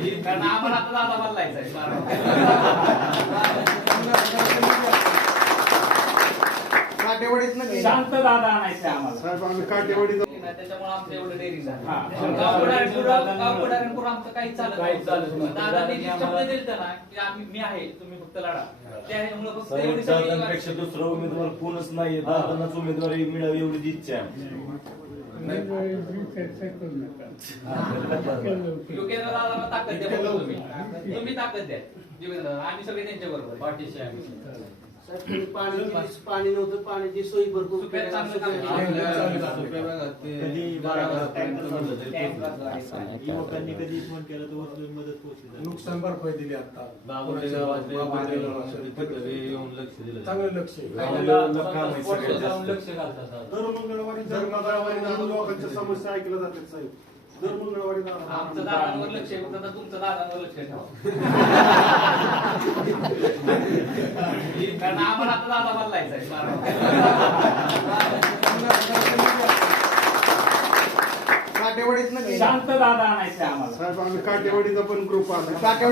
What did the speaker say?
कारण आम्हाला आता दादा बदलायचा आहे काटेवाडीत नाही. शांत दादा आणायचे आम्हाला. साहेब आम्ही काटेवाडीत त्याच्यामुळे आमचं एवढं. झालं आमचं काही चालत काहीच चालत नव्हतं. नव्हतं. दादांनी जी दादांनी शब्द आम्हाला- दिलता ना की आम्ही मी आहे तुम्ही फक्त लढा. त्यामुळे फक्त एवढी दुसरा उमेदवार कोणच नाहीये. दादांनाच उमेदवारी मिळावी एवढी इच्छा आहे ताकद द्या तुम्ही. तुम्ही ताकद द्या. योगेंद्र आम्ही सगळे त्यांच्या बरोबर पाठीशी आम्ही. पाणी पाणी नव्हतं पाण्याची सोयी भरपूर. युवकांनी कधी फोन केला तर उचलून मदत पोहोचली नुकसान भरपाई दिली आता. चांगलं लक्ष. दर मंगळवारी दर मंगळवारी लोकांच्या समस्या ऐकल्या जातात साहेब. दर मंगळवारी. आमचं दादांवर लक्ष तुमचं दादांवर लक्ष ठेवा कारण आम्हाला आता दादा बदलायचा काटेवाडीत शांत दादा आणायचे आम्हाला. साहेब आम्ही काटेवाडीचा पण ग्रुप आहे